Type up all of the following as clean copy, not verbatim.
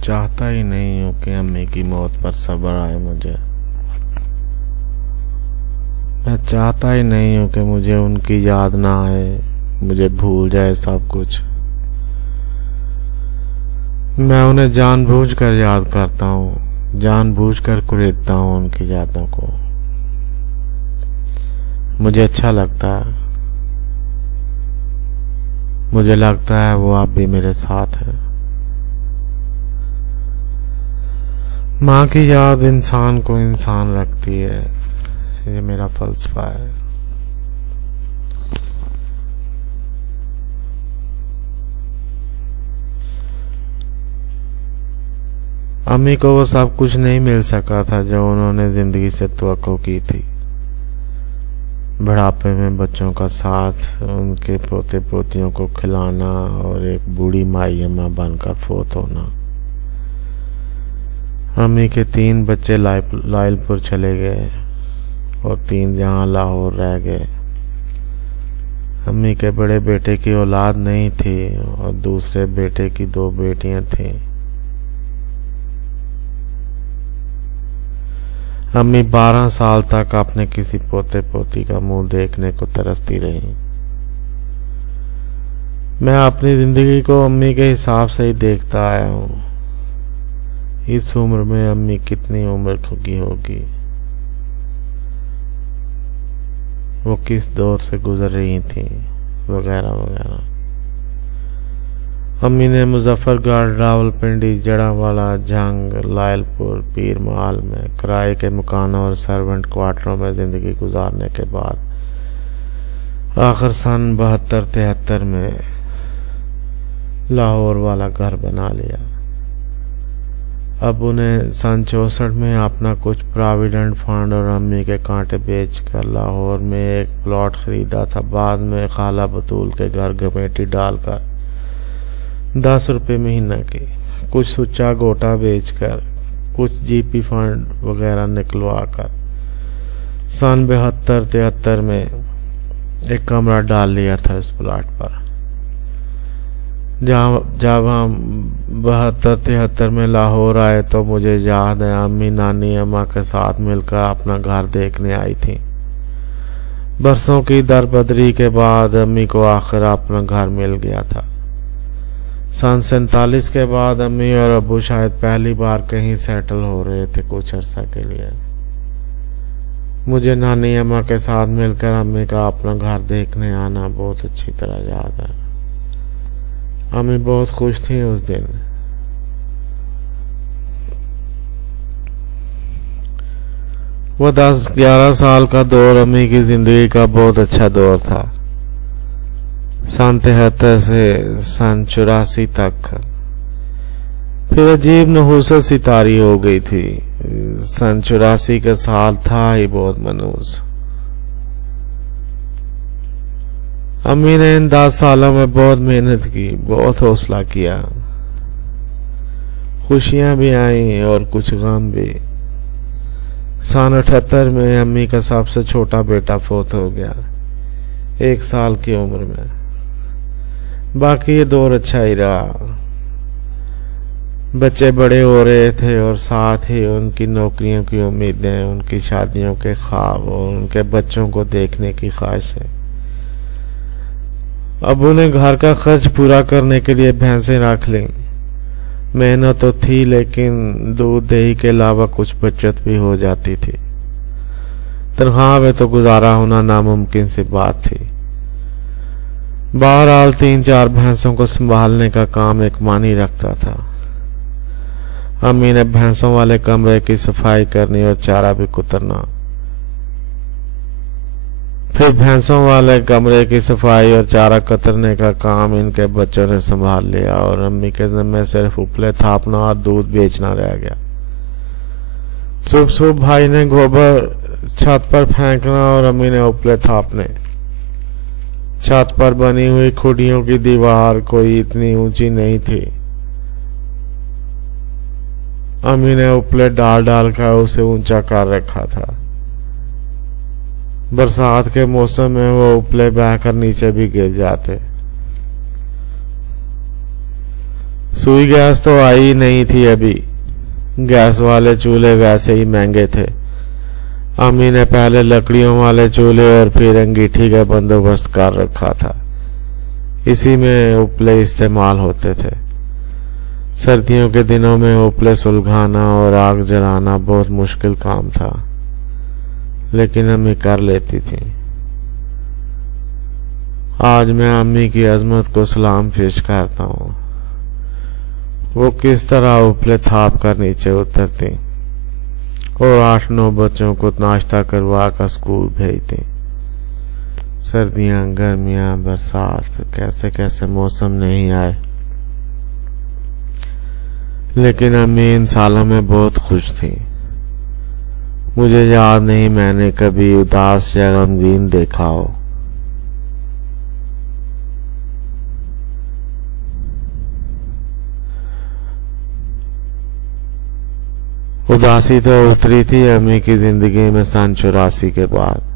चाहता ही नहीं हूँ कि अम्मी की मौत पर सब्र आए मुझे। मैं चाहता ही नहीं हूँ कि मुझे उनकी याद ना आए, मुझे भूल जाए सब कुछ। मैं उन्हें जानबूझकर याद करता हूँ, जानबूझकर कुरेदता हूँ उनकी यादों को। मुझे अच्छा लगता है, मुझे लगता है वो आप भी मेरे साथ हैं। माँ की याद इंसान को इंसान रखती है, ये मेरा फलसफा है। अम्मी को वो सब कुछ नहीं मिल सका था जो उन्होंने जिंदगी से तवक्को की थी। बुढ़ापे में बच्चों का साथ, उनके पोते पोतियों को खिलाना और एक बूढ़ी माई अम्मा बनकर फोत होना। अम्मी के 3 बच्चे लायलपुर चले गए और 3 जहां लाहौर रह गए। अम्मी के बड़े बेटे की औलाद नहीं थी और दूसरे बेटे की 2 बेटियां थीं। अम्मी 12 साल तक अपने किसी पोते पोती का मुंह देखने को तरसती रही। मैं अपनी जिंदगी को अम्मी के हिसाब से ही देखता आया हूँ। इस उम्र में अम्मी कितनी उम्र की होगी, वो किस दौर से गुजर रही थी, वगैरह वगैरह। अम्मी ने मुजफ्फरगढ़, रावलपिंडी, जड़ावाला, जंग, लायलपुर, पीर महल में किराए के मकानों और सर्वेंट क्वार्टरों में जिंदगी गुजारने के बाद आखिर सन 72-73 में लाहौर वाला घर बना लिया। अब उन्हें सन 64 में अपना कुछ प्रोविडेंट फंड और अम्मी के कांटे बेचकर लाहौर में एक प्लॉट खरीदा था। बाद में खाला बतूल के घर कमेटी डालकर 10 रुपए महीना की कुछ सुच्चा गोटा बेचकर, कुछ जीपी फंड वगैरह निकलवा कर सन 72-73 में एक कमरा डाल लिया था इस प्लॉट पर। जब हम 72-73 में लाहौर आए तो मुझे याद है अम्मी नानी अम्मा के साथ मिलकर अपना घर देखने आई थी। बरसों की दरबदरी के बाद अम्मी को आखिर अपना घर मिल गया था। सन 47 के बाद अम्मी और अब्बू शायद पहली बार कहीं सेटल हो रहे थे कुछ अर्सा के लिए। मुझे नानी अम्मा के साथ मिलकर अम्मी का अपना घर देखने आना बहुत अच्छी तरह याद है। अम्मी बहुत खुश थी उस दिन। वो 10-11 साल का दौर अम्मी की जिंदगी का बहुत अच्छा दौर था। सन 73 से सन 84 तक। फिर अजीब नहूसत सितारी हो गई थी। सन 84 का साल था ही बहुत मनहूस। अम्मी ने इन 10 सालों में बहुत मेहनत की, बहुत हौसला किया। खुशियां भी आई और कुछ गम भी। सन 78 में अम्मी का सबसे छोटा बेटा फोत हो गया 1 साल की उम्र में। बाकी ये दौर अच्छा ही रहा। बच्चे बड़े हो रहे थे और साथ ही उनकी नौकरियों की उम्मीदें, उनकी शादियों के ख्वाब और उनके बच्चों को देखने की ख्वाहिशें। अब उन्हें घर का खर्च पूरा करने के लिए भैंसें रख ली। मेहनत तो थी लेकिन दूध दही के अलावा कुछ बचत भी हो जाती थी। तनख्वाह में तो गुजारा होना नामुमकिन सी बात थी। बहरहाल 3-4 भैंसों को संभालने का काम एक मानी रखता था। अम्मी ने भैंसों वाले कमरे की सफाई करनी और चारा भी कुतरना। फिर भैंसों वाले कमरे की सफाई और चारा कतरने का काम इनके बच्चों ने संभाल लिया और अम्मी के जिम्मे सिर्फ उपले थापना और दूध बेचना रह गया। सुबह सुबह भाई ने गोबर छत पर फेंकना और अम्मी ने उपले थापने। छत पर बनी हुई खुडियों की दीवार कोई इतनी ऊंची नहीं थी। अम्मी ने उपले डाल डाल कर उसे ऊंचा कर रखा था। बरसात के मौसम में वो उपले बहकर नीचे भी गिर जाते। सुई गैस तो आई नहीं थी अभी। गैस वाले चूल्हे वैसे ही महंगे थे। अम्मी ने पहले लकड़ियों वाले चूल्हे और फिर अंगीठी का बंदोबस्त कर रखा था। इसी में उपले इस्तेमाल होते थे। सर्दियों के दिनों में उपले सुलगाना और आग जलाना बहुत मुश्किल काम था, लेकिन अम्मी कर लेती थी। आज मैं अम्मी की अजमत को सलाम पेश करता हूँ। वो किस तरह उपले थाप कर नीचे उतरती और 8-9 बच्चों को नाश्ता करवा कर स्कूल भेजती। सर्दियां, गर्मियां, बरसात, कैसे कैसे मौसम नहीं आए, लेकिन अम्मी इन सालों में बहुत खुश थी। मुझे याद नहीं मैंने कभी उदास या गमगीन देखा हो। उदासी तो उतरी थी अम्मी की जिंदगी में सन 84 के बाद।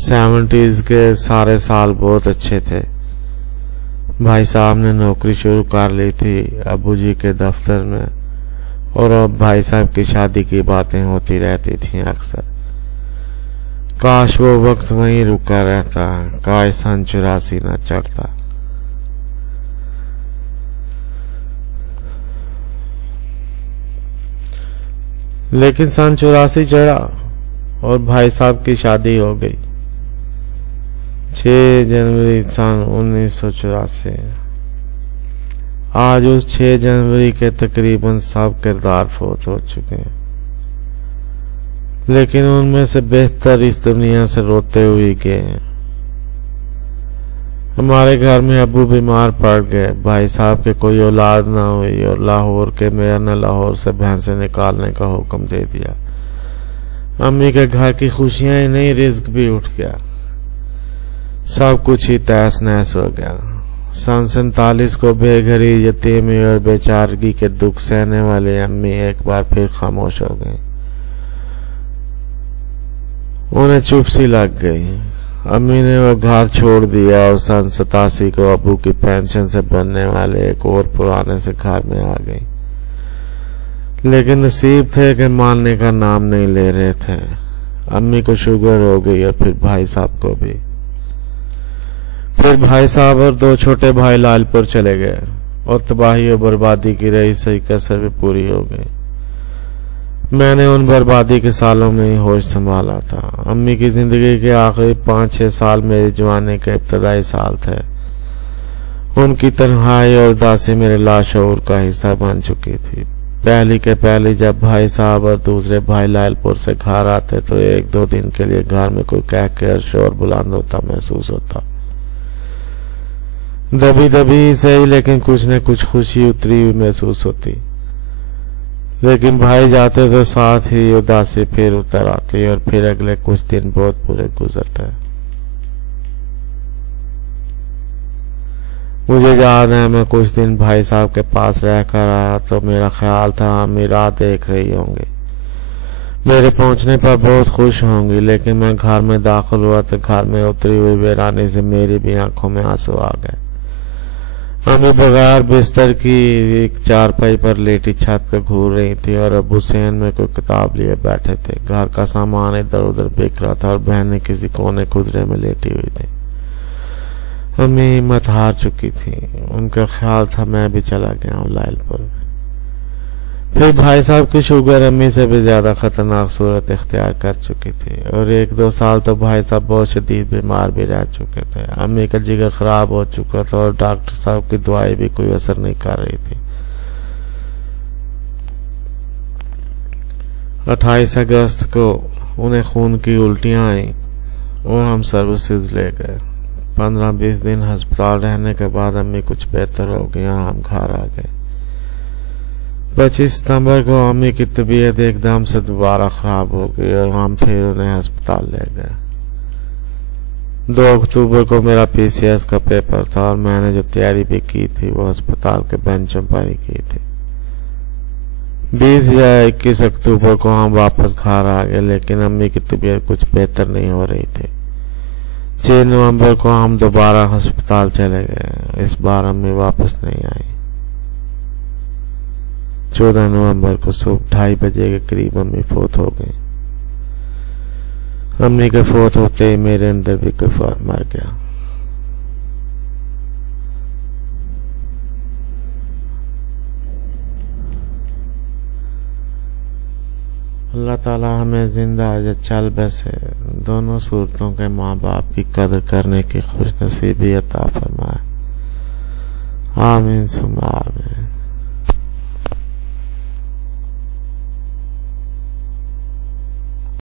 सेवेंटीज के सारे साल बहुत अच्छे थे। भाई साहब ने नौकरी शुरू कर ली थी अबू जी के दफ्तर में, और अब भाई साहब की शादी की बातें होती रहती थी अक्सर। काश वो वक्त वहीं रुका रहता, काश सन 84 न चढ़ता। लेकिन सन 84 चढ़ा और भाई साहब की शादी हो गई 6 जनवरी सन 1984। आज उस 6 जनवरी के तकरीबन सब किरदार फौत हो चुके हैं, लेकिन उनमें से बेहतर इस दुनिया से रोते हुए गए हैं। हमारे घर में अबू बीमार पड़ गए, भाई साहब के कोई औलाद ना हुई और लाहौर के मेयर ने लाहौर से भैंसे निकालने का हुक्म दे दिया। अम्मी के घर की खुशियां ही नहीं, रिज्क भी उठ गया। सब कुछ ही तहस नहस हो गया। सन 47 को बेघरी, यतीमी और बेचारगी के दुख सहने वाले अम्मी एक बार फिर खामोश हो गई। उन्हें चुप सी लग गई। अम्मी ने वह घर छोड़ दिया और सन 87 को अबू की पेंशन से बनने वाले एक और पुराने से घर में आ गई। लेकिन नसीब थे कि मानने का नाम नहीं ले रहे थे। अम्मी को शुगर हो गई और फिर भाई साहब को भी। फिर भाई साहब और 2 छोटे भाई लालपुर चले गए और तबाही और बर्बादी की रही सही कसर भी पूरी हो गई। मैंने उन बर्बादी के सालों में ही होश संभाला था। अम्मी की जिंदगी के आखिरी 5-6 साल मेरी जवानी के इब्तदाई साल थे। उनकी तन्हाई और उदासी मेरे लाशऊर का हिस्सा बन चुकी थी। पहली के पहली जब भाई साहब और दूसरे भाई लालपुर से घर आते तो 1-2 दिन के लिए घर में कोई कह के शोर बुलंद होता महसूस होता। दबी दबी से ही, लेकिन कुछ न कुछ खुशी उतरी हुई महसूस होती। लेकिन भाई जाते तो साथ ही उदासी फिर उतर आती और फिर अगले कुछ दिन बहुत बुरे गुजरते। मुझे याद है मैं कुछ दिन भाई साहब के पास रहकर आया तो मेरा ख्याल था अम्मी राह देख रही होंगी, मेरे पहुंचने पर बहुत खुश होंगी। लेकिन मैं घर में दाखिल हुआ तो घर में उतरी हुई वीरानी से मेरी भी आंखों में आंसू आ गए। अम्मी बगैर बिस्तर की एक चारपाई पर लेटी छत पर घूर रही थी और अबू सेन में कोई किताब लिए बैठे थे। घर का सामान इधर उधर बिखरा था और बहनें किसी कोने खुदरे में लेटी हुई थी। अम्मी हिम्मत हार चुकी थी। उनका ख्याल था मैं भी चला गया हूँ लालपुर। फिर भाई साहब की शुगर अम्मी से भी ज्यादा खतरनाक सूरत इख्तियार कर चुकी थी और 1-2 साल तो भाई साहब बहुत शदीद बीमार भी रह चुके थे। अम्मी का जिगर खराब हो चुका था और डॉक्टर साहब की दवाई भी कोई असर नहीं कर रही थी। 28 अगस्त को उन्हें खून की उल्टियां आई और हम सर्विसेज ले गए। 15-20 दिन अस्पताल रहने के बाद अम्मी कुछ बेहतर हो गई और हम घर आ गए। 25 सितंबर को अम्मी की तबीयत एकदम से दोबारा खराब हो गई और हम फिर उन्हें अस्पताल ले गए। 2 अक्टूबर को मेरा PCS का पेपर था और मैंने जो तैयारी भी की थी वो अस्पताल के बेंचों पर ही की थी। 20 या 21 अक्टूबर को हम वापस घर आ गए, लेकिन अम्मी की तबीयत कुछ बेहतर नहीं हो रही थी। 6 नवंबर को हम दोबारा अस्पताल चले गए। इस बार अम्मी वापस नहीं आई। 14 नवंबर को सुबह 2:30 बजे के करीब अम्मी फोत हो गई। अम्मी के फोत होते ही मेरे अंदर भी कोई फर्क मर गया। अल्लाह ताला हमें जिंदा चल बसे दोनों सूरतों के माँ बाप की कदर करने की खुशनसीबी अता फरमाए। आमीन सुम्मा आमीन।